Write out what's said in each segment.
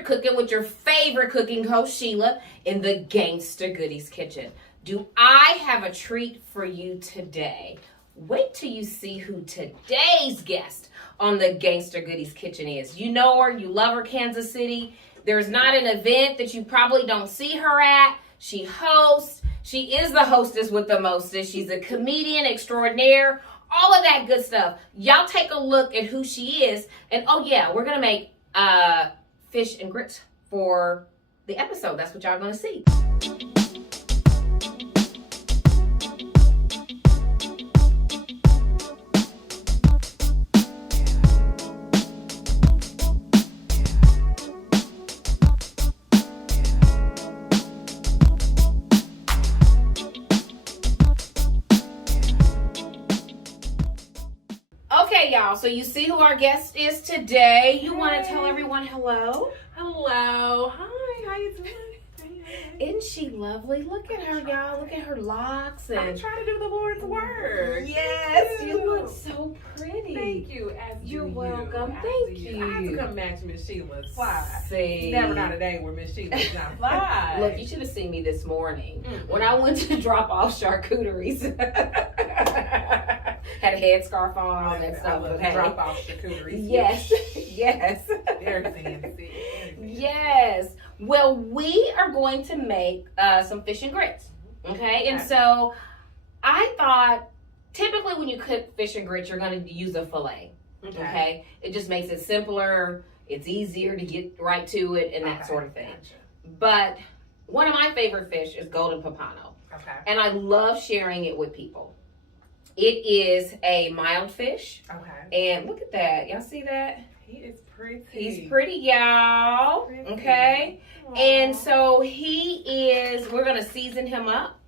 you're cooking with your favorite cooking host, Sheila, in the Gangsta Goodies kitchen. Do I have a treat for you today? Wait till you see who today's guest on the Gangsta Goodies kitchen is. You know her, you love her, Kansas City. There's not an event that you probably don't see her at. She hosts. She is the hostess with the mostest. She's a comedian extraordinaire. All of that good stuff. Y'all take a look at who she is. And oh yeah, we're going to make fish and grits for the episode. That's what y'all going to see. Okay, y'all, so you see who our guest is today. You want to tell everyone hello? Hello. Hi, how you doing? Isn't she lovely? Look at her, y'all. Look at her locks. And I try to do the Lord's work. yes, you look so pretty. Thank you. You're welcome. Thank you. I have to come match Miss Sheila's fly. See. Never not a day where Miss Sheila's not fly. Look, you should have seen me this morning when I went to drop off charcuteries. Had a headscarf on and stuff. Hey. Drop off charcuteries. Yes, yes. Very fancy. Yes. Well, we are going to make some fish and grits. Okay? And so I thought typically when you cook fish and grits, you're going to use a filet. Okay? It just makes it simpler. It's easier to get right to it and that sort of thing. Gotcha. But one of my favorite fish is golden pompano. Okay. And I love sharing it with people. It is a mild fish. Okay. And look at that. Y'all see that? He is pretty. He's pretty, y'all. Pretty. Okay. Aww. And so we're going to season him up.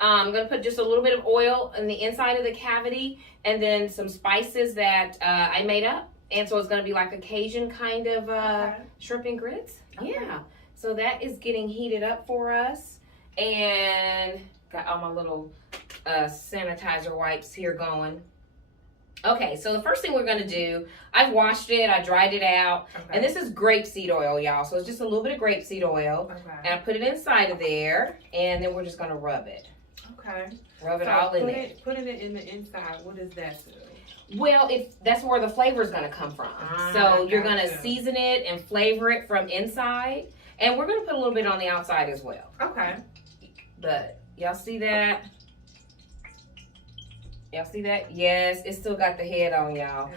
I'm going to put just a little bit of oil in the inside of the cavity and then some spices that I made up. And so it's going to be like a Cajun kind of shrimp and grits. Okay. Yeah. So that is getting heated up for us. And got all my little sanitizer wipes here going. Okay, so the first thing we're going to do, I've washed it, I dried it out, and this is grape seed oil, y'all. So it's just a little bit of grape seed oil, and I put it inside of there, and then we're just going to rub it. Okay. Rub it all in there. Putting it in the inside, what does that do? Well, that's where the flavor is going to come from. So you're going to season it and flavor it from inside, and we're going to put a little bit on the outside as well. Okay. But y'all see that? Y'all see that? Yes, it still got the head on, y'all.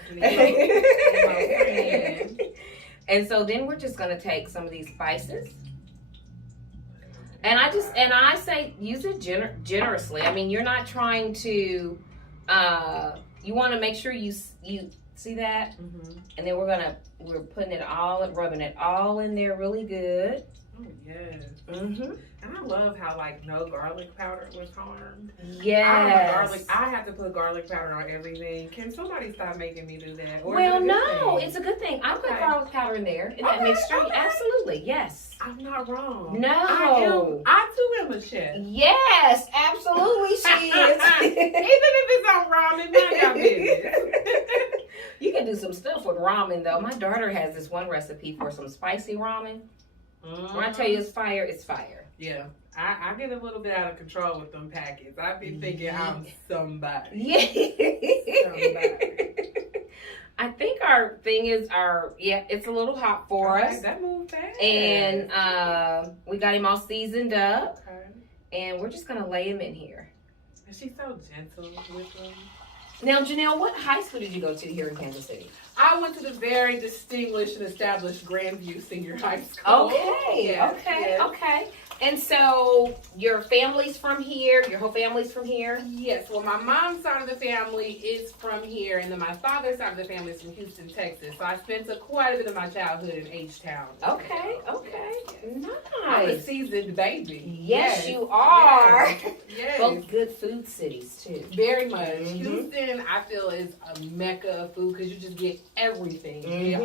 And so then we're just gonna take some of these spices, and I say use it generously. I mean, you're not trying to. You want to make sure you see that, and then we're putting it all, rubbing it all in there really good. Oh yes. And I love how no garlic powder was harmed. Yes. I have to put garlic powder on everything. Can somebody stop making me do that? Or well, no, it's a good thing. I put garlic powder in there in that mixture. Okay. Absolutely, yes. I'm not wrong. No. I too am a chef. Yes, absolutely she is. Even if it's on ramen, mind your business. You can do some stuff with ramen though. My daughter has this one recipe for some spicy ramen. When I tell you it's fire, it's fire. Yeah. I get a little bit out of control with them packets. I be thinking I'm somebody. Yeah. Somebody. I think our thing is it's a little hot for us. That moved fast. And we got him all seasoned up. Okay. And we're just going to lay him in here. And she's so gentle with them. Now, Janelle, what high school did you go to here in Kansas City? I went to the very distinguished and established Grandview Senior High School. Okay, okay. And so your family's from here? Your whole family's from here? Yes. Well, my mom's side of the family is from here, and then my father's side of the family is from Houston, Texas. So I spent quite a bit of my childhood in H-Town. Okay. Yes. Nice. I'm a seasoned baby. Yes, you are. Yes. Both good food cities, too. Very much. Houston, I feel, is a mecca of food because you just get everything. You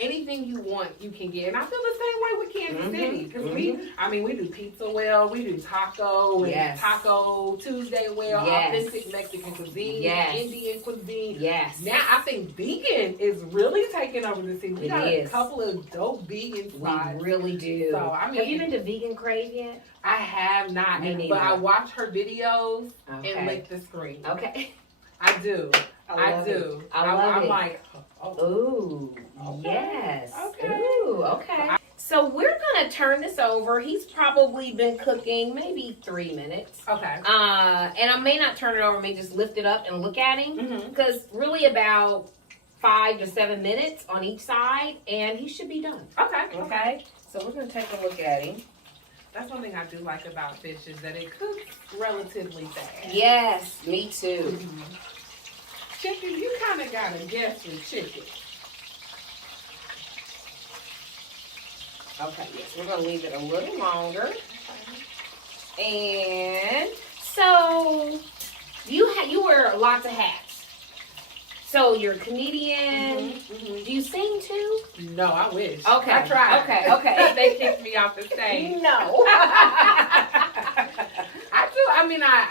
anything you want, you can get. And I feel the same way with Kansas City. Because we do pizza well, we do taco, and Taco Tuesday well, authentic Mexican cuisine, Indian cuisine. Yes. Now I think vegan is really taking over the scene. We got a couple of dope vegan spots. We really do. So, I mean, have you been to Vegan Crave yet? I have not, but I watch her videos and lick the screen. Okay. I do. I do. I'm like, ooh, yes. Okay. Ooh, okay. So we're gonna turn this over. He's probably been cooking maybe 3 minutes. Okay. And I may not turn it over. I may just lift it up and look at him because really about 5 to 7 minutes on each side, and he should be done. Okay. Okay. So we're gonna take a look at him. That's one thing I do like about fish is that it cooks relatively fast. Yes, me too. Chicken, you kind of got to guess with chicken. Okay, yes, we're going to leave it a little longer. And so you wear lots of hats. So you're a comedian. Do you sing too? No, I wish. Okay. I tried. Okay. They kicked me off the stage. No.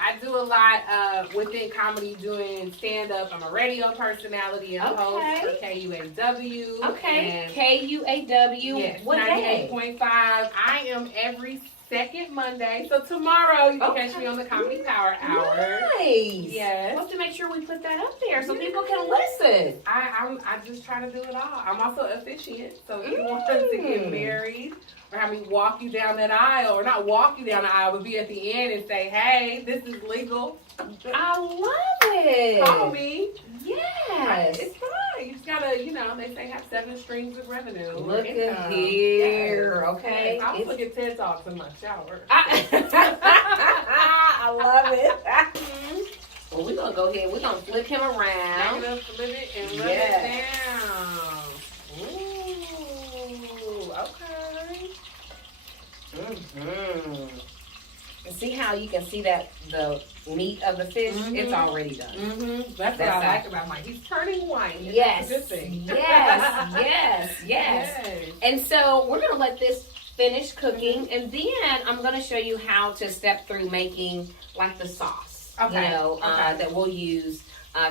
I do a lot within comedy, doing stand-up. I'm a radio personality and host for KUAW. Okay. KUAW. Yes, What day? 98.5. I am every second Monday. So tomorrow you can catch me on the Comedy Power Hour. Nice. Yes. We'll have to make sure we put that up there so people can listen. I just try to do it all. I'm also officiant. So if you want us to get married or have me walk you down that aisle, or not walk you down the aisle, but be at the end and say, hey, this is legal. I love it. Call me. Yes. It's fun. You just gotta, they say have 7 streams of revenue. Look at here. Yes. Okay. I was looking at TED Talks in my shower. I love it. Well, we're gonna go ahead. We're gonna flip him around. Flip it and rub it down. Ooh, okay. And see how you can see that the meat of the fish, it's already done. That's what I like about mine. He's turning white. Yes. That's a good thing. Yes. And so we're gonna let this finish cooking, and then I'm gonna show you how to step through making like the sauce. That we'll use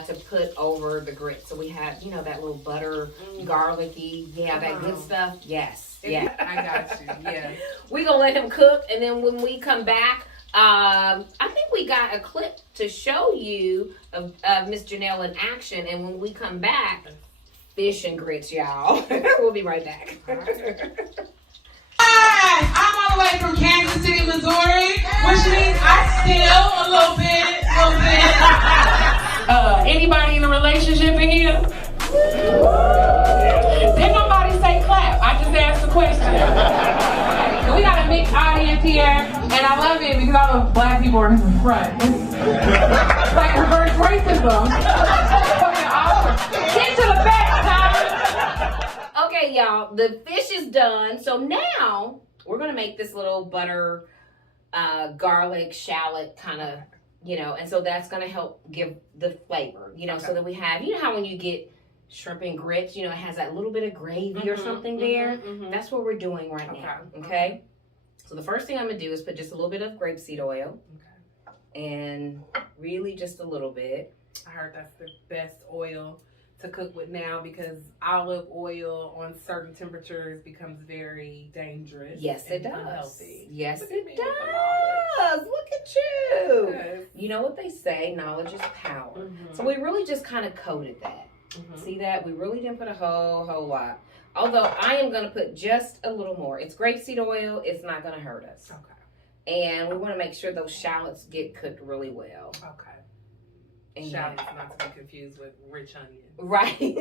to put over the grits. So we have, that little butter, garlicky, that good stuff. Yes. Yeah. I got you. Yeah. We're going to let him cook, and then when we come back, I think we got a clip to show you of Miss Janell in action, and when we come back, fish and grits, y'all. We'll be right back. Hi, I'm all the way from Kansas City, Missouri, which means I steal a little bit. Anybody in a relationship in here? Didn't nobody say clap. I just asked a question. So we got a mixed audience here, and I love it because all the black people are in the front. It's like reverse racism. Fucking awesome. Get to the back, Tyler. Okay, y'all, the fish is done. So now we're going to make this little butter, garlic, shallot kind of, and so that's going to help give the flavor, so that we have, how when you get shrimp and grits, it has that little bit of gravy or something there. That's what we're doing right now. Okay. So the first thing I'm going to do is put just a little bit of grape seed oil. And really just a little bit. I heard that's the best oil to cook with now because olive oil on certain temperatures becomes very dangerous. Yes, it does. Unhealthy. Yes, it does. Look at you. Yes. You know what they say, knowledge is power. So we really just kind of coated that. See that? We really didn't put a whole lot. Although I am going to put just a little more. It's grapeseed oil. It's not going to hurt us. Okay. And we want to make sure those shallots get cooked really well. Okay. And shallots, not to be confused with rich onion. Right.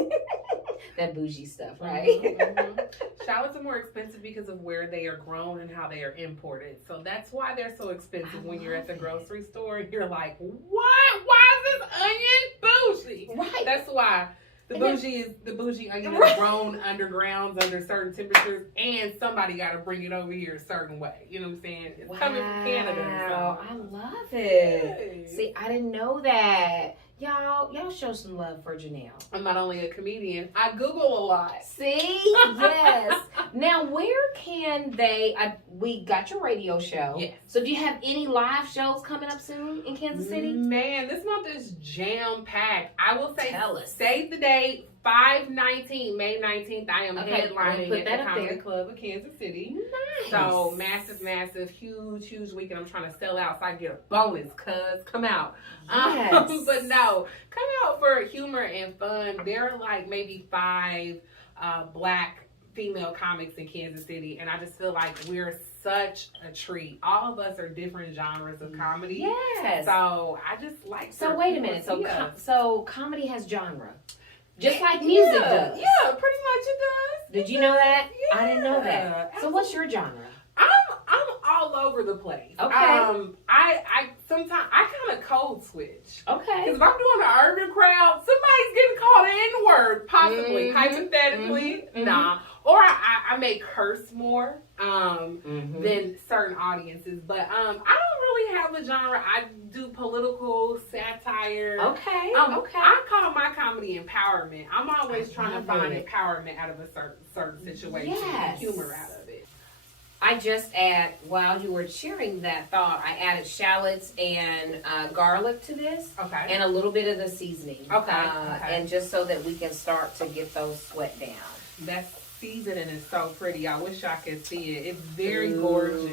That bougie stuff, right? Shallots are more expensive because of where they are grown and how they are imported. So that's why they're so expensive when you're at the grocery store. You're like, what? Why is this onion bougie? Right. That's why. The bougie onion is grown underground under certain temperatures, and somebody got to bring it over here a certain way. You know what I'm saying? It's coming from Canada. Wow, I love it. Yay. See, I didn't know that. Y'all show some love for Janell. I'm not only a comedian, I Google a lot. See? Yes. Now, where can they, we got your radio show. Yes. So do you have any live shows coming up soon in Kansas City? Man, this month is jam-packed. I will say, Tell us. save the date, 5/19, May 19th. I am headlining put at that the up Comedy there. Club of Kansas City. Nice. So, massive, huge weekend. I'm trying to sell out so I can get a bonus, cuz. Come out. Yes. But no, come out for humor and fun. There are like maybe 5 black female comics in Kansas City, and I just feel like we're such a treat. All of us are different genres of comedy. Yes. So I just like. So wait a minute. So comedy has genre, just like music does. Yeah, pretty much it does. Did you know that? Yeah. I didn't know that. So what's your genre? I'm all over the place. Okay. I sometimes I kind of code switch. Okay. Because if I'm doing an urban crowd, somebody's getting called an N-word, possibly, hypothetically. Nah. Or I may curse more than certain audiences. But I don't really have a genre. I do political satire. Okay. I call my comedy empowerment. I'm always trying to find empowerment out of a certain situation and humor out of it. I just while you were sharing that thought, I added shallots and garlic to this. Okay. And a little bit of the seasoning. Okay. And just so that we can start to get those sweat down. That seasoning is so pretty. I wish I could see it. It's very gorgeous.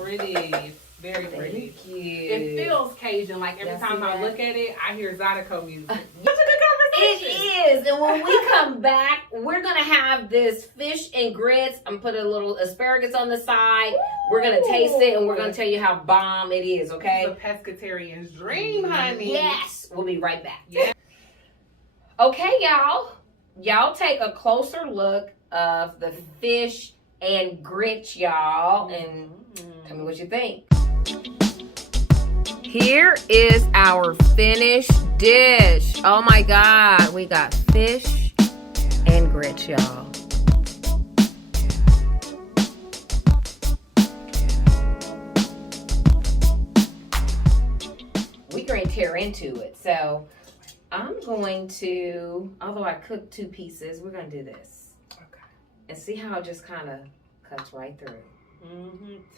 Pretty. Very pretty. Thank you. It feels Cajun. Like every time I look at it, I hear Zydeco music. Such a good conversation. It is. And when we come back, we're going to have this fish and grits. I'm going to put a little asparagus on the side. We're going to taste it, and we're going to tell you how bomb it is, okay? It's a pescatarian's dream, honey. Yes. We'll be right back. Yeah. Okay, y'all. Y'all take a closer look of the fish and grits, y'all, and tell me what you think. Here is our finished dish. Oh my God, we got fish and grits, y'all. We're going to tear into it. So I'm going to, although I cooked 2 pieces, we're going to do this. Okay. And see how it just kind of cuts right through.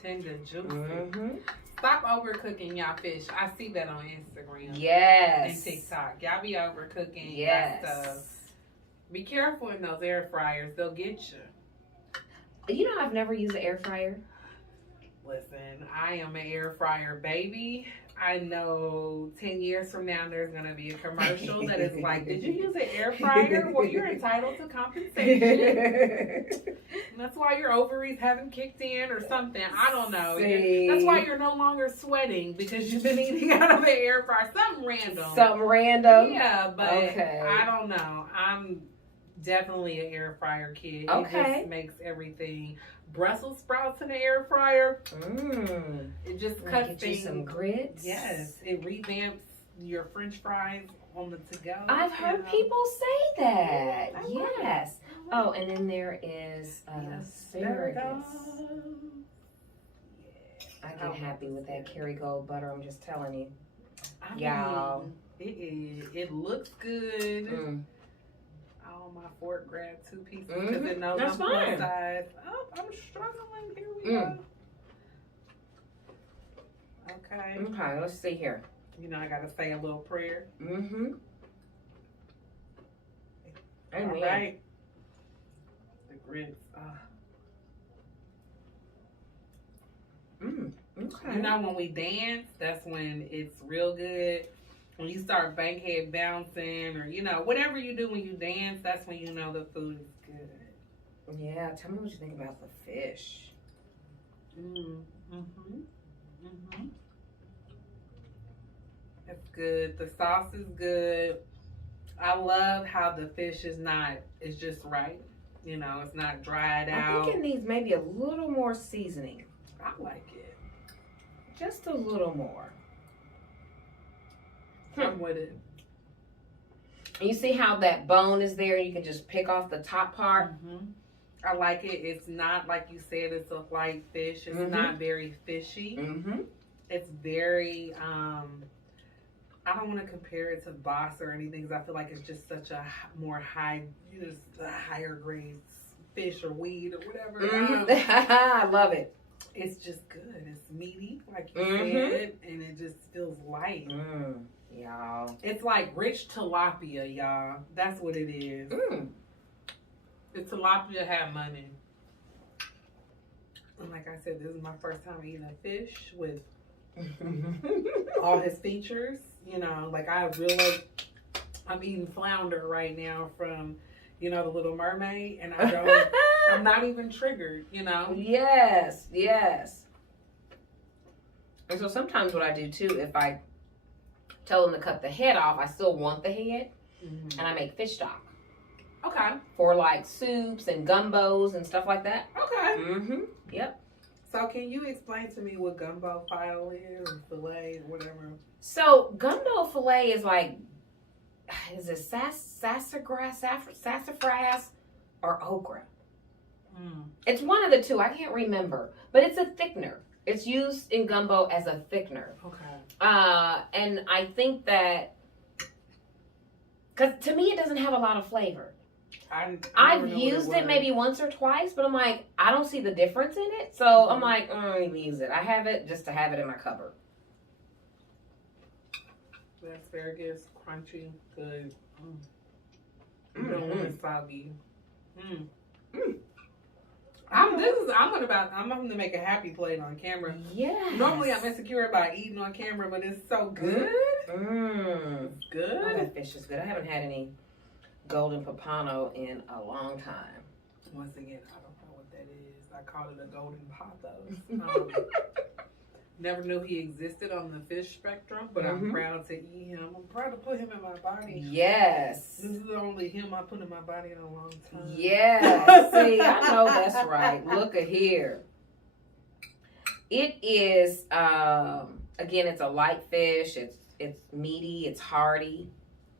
Tender, juicy. Stop overcooking y'all fish. I see that on Instagram. Yes. And TikTok. Y'all be overcooking. Yes. That stuff. Be careful in those air fryers. They'll get you. You know, I've never used an air fryer. Listen, I am an air fryer baby. I know 10 years from now there's going to be a commercial that is like, did you use an air fryer? Well, you're entitled to compensation. That's why your ovaries haven't kicked in or something. I don't know. That's why you're no longer sweating because you've been eating out of an air fryer. Something random. Yeah, but I don't know. I'm definitely an air fryer kid. Okay. It just makes everything. Brussels sprouts in the air fryer. It just cuts get things. You some grits. Yes, it revamps your French fries on the to-go. I've heard people say that. Yes. Oh, and then there is asparagus. I get happy with that Kerrygold butter. I'm just telling you, y'all. It looks good. My fork grabbed 2 pieces because it knows I'm plus size. Oh, I'm struggling. Here we go. Okay, let's see here. You know, I gotta say a little prayer. Amen. All right. The grits. Okay. You know, when we dance, that's when it's real good. When you start bankhead bouncing or, you know, whatever you do when you dance, that's when you know the food is good. Yeah, tell me what you think about the fish. It's good. The sauce is good. I love how the fish it's just right. You know, it's not dried out. I think it needs maybe a little more seasoning. I like it. Just a little more. I'm with it. And you see how that bone is there? You can just pick off the top part. I like it. It's not, like you said, it's a light fish. It's not very fishy. It's very, I don't want to compare it to Boss or anything because I feel like it's just such a more high, just a higher grade fish or weed or whatever. I love it. It's just good. It's meaty, like you said, and it just feels light. Y'all. It's like rich tilapia, y'all. That's what it is. The tilapia have money. And like I said, this is my first time eating a fish with all his features. You know, like I'm eating flounder right now from, The Little Mermaid, and I'm not even triggered, Yes. And so sometimes what I do too, if I tell them to cut the head off, I still want the head, and I make fish stock. Okay. For like soups and gumbos and stuff like that. Okay. Yep. So can you explain to me what gumbo file is, or filet, or whatever? So gumbo filet is like, is it sassafras or okra? It's one of the two. I can't remember, but it's a thickener. It's used in gumbo as a thickener. Okay. And I think that, because to me it doesn't have a lot of flavor. I've used it maybe once or twice, but I'm like, I don't see the difference in it. So I'm like, I don't even use it. I have it just to have it in my cupboard. The asparagus, crunchy, good. You don't want it soggy. I'm gonna make a happy plate on camera. Yeah. Normally I'm insecure about eating on camera, but it's so good. It's good. Oh, that fish is good. I haven't had any golden Pompano in a long time. Once again, I don't know what that is. I call it a golden pothos. Never knew he existed on the fish spectrum, but I'm proud to eat him. I'm proud to put him in my body. Yes. This is the only him I put in my body in a long time. Yes. See, I know that's right. Look at here. It is, again, it's a light fish. It's meaty. It's hearty.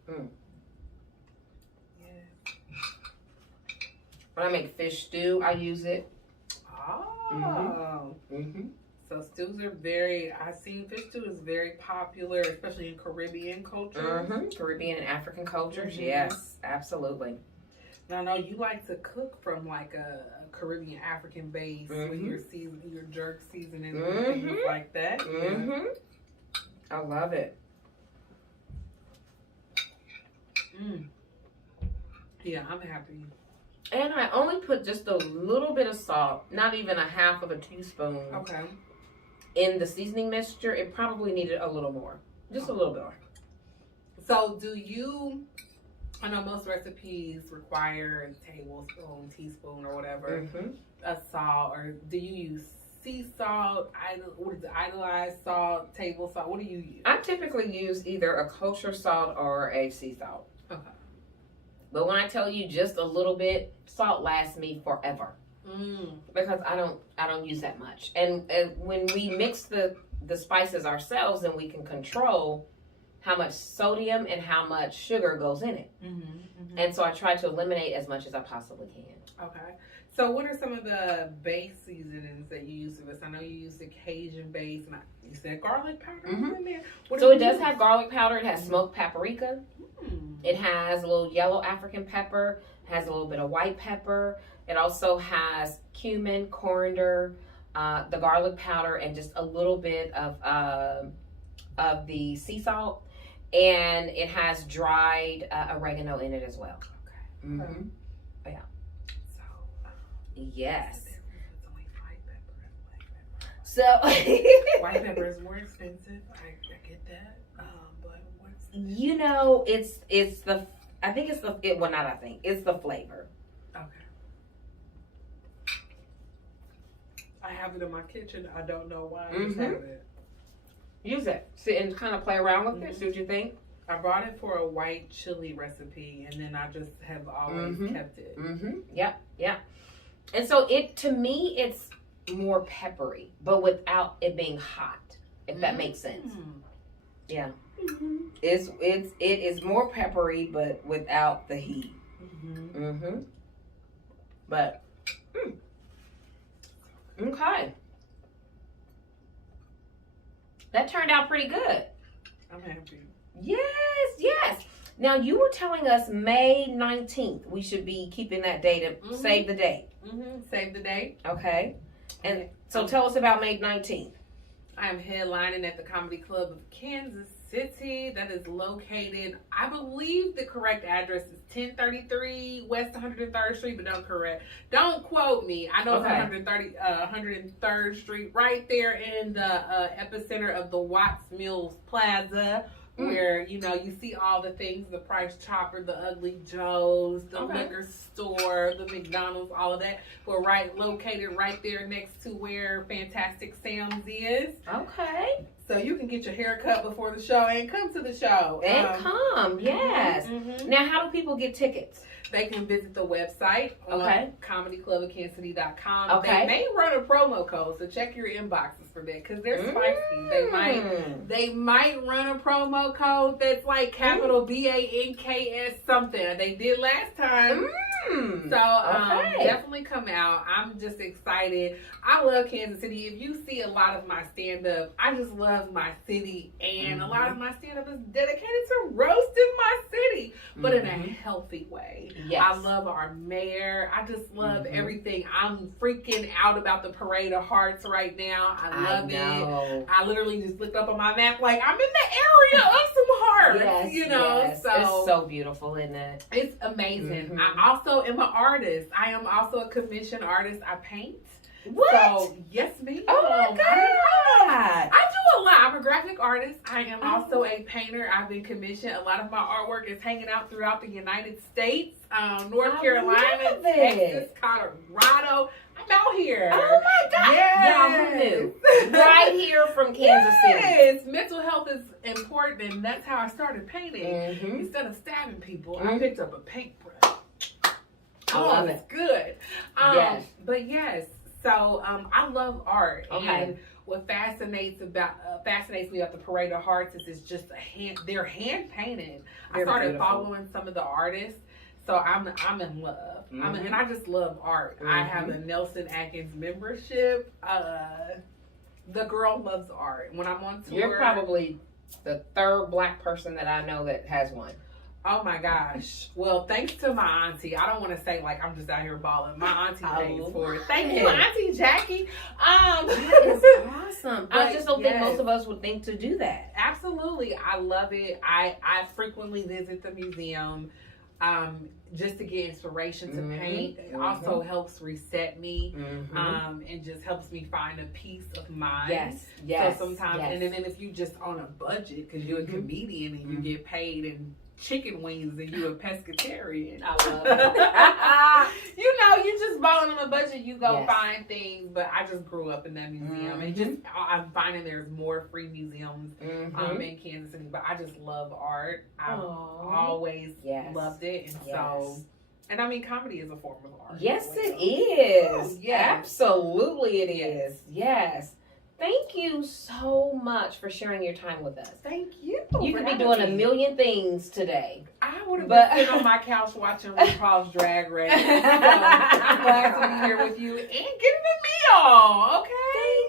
When I make fish stew, I use it. Oh. So stews are I've seen fish stew is very popular, especially in Caribbean culture. Caribbean and African cultures, yes, absolutely. Now, I know you like to cook from like a Caribbean African base with your jerk seasoning and things like that. I love it. Yeah, I'm happy. And I only put just a little bit of salt, not even a half of a teaspoon. Okay. In the seasoning mixture. It probably needed a little more. Just a little bit more. So I know most recipes require a tablespoon, teaspoon, or whatever, of salt, or do you use sea salt, idolized salt, table salt? What do you use? I typically use either a kosher salt or a sea salt. Okay. But when I tell you just a little bit, salt lasts me forever. Because I don't use that much. And when we mix the spices ourselves, then we can control how much sodium and how much sugar goes in it. And so I try to eliminate as much as I possibly can. Okay. So what are some of the base seasonings that you use for this? I know you use the Cajun base, and you said garlic powder in there. So it does have garlic powder. It has smoked paprika. It has a little yellow African pepper. It has a little bit of white pepper. It also has cumin, coriander, the garlic powder, and just a little bit of the sea salt. And it has dried oregano in it as well. Okay. Yeah. So, yes. It's only white pepper and black pepper. So white pepper is more expensive. I get that. But what's it's the flavor. Okay. I have it in my kitchen. I don't know why I just have it. Use it. Sit and kind of play around with it. See what you think. I bought it for a white chili recipe, and then I just have always kept it. Yep. And so to me, it's more peppery, but without it being hot, if that makes sense. Yeah. It is more peppery, but without the heat. But okay, that turned out pretty good. I'm happy. Yes. Now, you were telling us May 19th. We should be keeping that date and save the date. Save the date. Okay. And so tell us about May 19th. I am headlining at the Comedy Club of Kansas City. That is located, I believe the correct address is 1033 West 103rd Street, but don't quote me. I know it's 103rd Street, right there in the epicenter of the Watts Mills Plaza, where, you see all the things, the Price Chopper, the Ugly Joe's, the liquor store, the McDonald's, all of that. We're located right there next to where Fantastic Sam's is. Okay. So you can get your hair cut before the show and come to the show. Yes. Now, how do people get tickets? They can visit the website on comedyclubofkansascity.com. Okay. They may run a promo code, so check your inboxes for that because they're spicy. They might run a promo code that's like capital BANKS something. They did last time. So definitely come out. I'm just excited. I love Kansas City. If you see a lot of my stand-up, I just love my city, and a lot of my stand-up is dedicated to roasting my city, but in a healthy way. Yes. I love our mayor. I just love everything. I'm freaking out about the Parade of Hearts right now. I love it. I literally just looked up on my map like I'm in the area of some hearts. Yes. So it's so beautiful, isn't it? It's amazing. I also am an artist. I am also a commissioned artist. I paint. What? So, yes, ma'am. Oh my God. I do a lot. I'm a graphic artist. I am also a painter. I've been commissioned. A lot of my artwork is hanging out throughout the United States, North Carolina, Texas, Colorado. I'm out here. Oh my God. Yes. Y'all knew. Right here from Kansas City. Yes. Mental health is important, and that's how I started painting. Instead of stabbing people, I picked up a paintbrush. I love it. It's good. Yes. But yes. So I love art, Okay. and what fascinates me about the Parade of Hearts is it's just they're hand painted. I started following some of the artists, so I'm in love. And I just love art. I have a Nelson Atkins membership. The girl loves art. When I'm on tour, You're probably the third Black person that I know that has one. Oh my gosh. Well, thanks to my auntie. I don't want to say like I'm just out here balling. My auntie pays for it. Thank you, Auntie Jackie. That is awesome. I just don't think most of us would think to do that. Absolutely. I love it. I frequently visit the museum just to get inspiration to paint. It also helps reset me and just helps me find a peace of mind. Yes. So sometimes, and then if you just on a budget because you're a comedian and you get paid in chicken wings and you're a pescatarian. I love it. You just balling on a budget, you go find things. But I just grew up in that museum and just I'm finding there's more free museums in Kansas City. But I just love art. I've always loved it, and so. And I mean, comedy is a form of art. Yes, it is. Oh, yeah. Absolutely, it is. Yes. Thank you so much for sharing your time with us. Thank you. You could be doing a million things today. I would have been sitting on my couch watching RuPaul's Drag Race. So I'm glad to be here with you and getting a meal. Okay.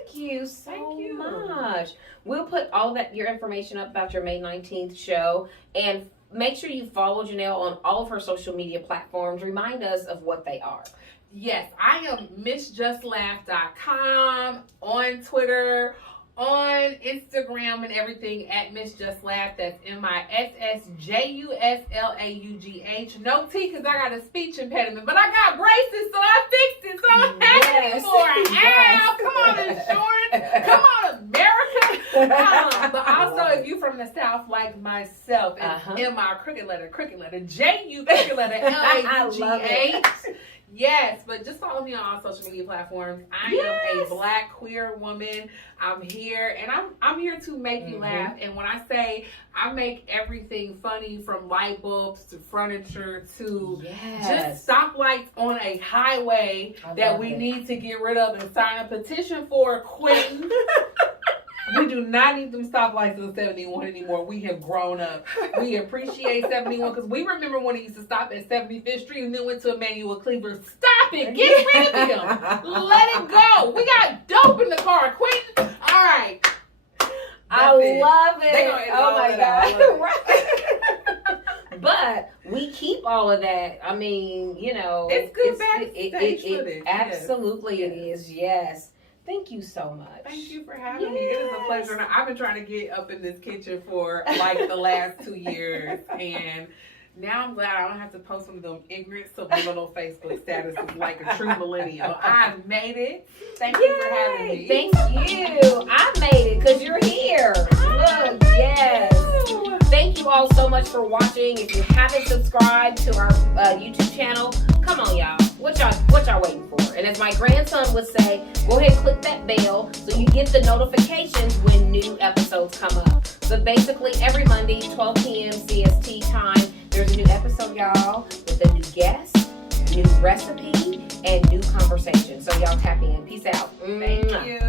Thank you so much. We'll put all that your information up about your May 19th show, and make sure you follow Janell on all of her social media platforms. Remind us of what they are. Yes, I am MissJusLaugh.com, on Twitter, on Instagram, and everything at MissJusLaugh. That's MissJusLaugh. No T because I got a speech impediment, but I got braces, so I fixed it, so I don't have it anymore. Ow, come on, insurance. Come on, America. But also, if you're from the South like myself, it's M-I crooked letter, J-U crooked letter, L-A-U-G-H. Yes, but just follow me on all social media platforms. I am a Black queer woman. I'm here, and I'm here to make you laugh. And when I say I make everything funny, from light bulbs to furniture to just stoplights on a highway that we need to get rid of and sign a petition for, Quentin. We do not need them stoplights on 71 anymore. We have grown up. We appreciate 71 because we remember when it used to stop at 75th Street and then went to Emmanuel Cleaver. Stop it. Get rid of him. Let it go. We got dope in the car. Quentin. All right. I love it. Oh, my God. all of that. I mean, you know, it's good backstage footage. Absolutely, it is. Yes. Thank you so much. Thank you for having me. It is a pleasure. And I've been trying to get up in this kitchen for like the last 2 years, and now I'm glad I don't have to post some of them ignorant subliminal Facebook statuses like a true millennial. I've made it. Thank you for having me. Thank you. I made it because you're here. Look, yes. Thank you all so much for watching. If you haven't subscribed to our YouTube channel, come on, y'all. What y'all waiting for? And as my grandson would say, go ahead and click that bell so you get the notifications when new episodes come up. But basically, every Monday, 12 p.m. CST time, there's a new episode, y'all, with a new guest, new recipe, and new conversation. So y'all tap in. Peace out. Thank you.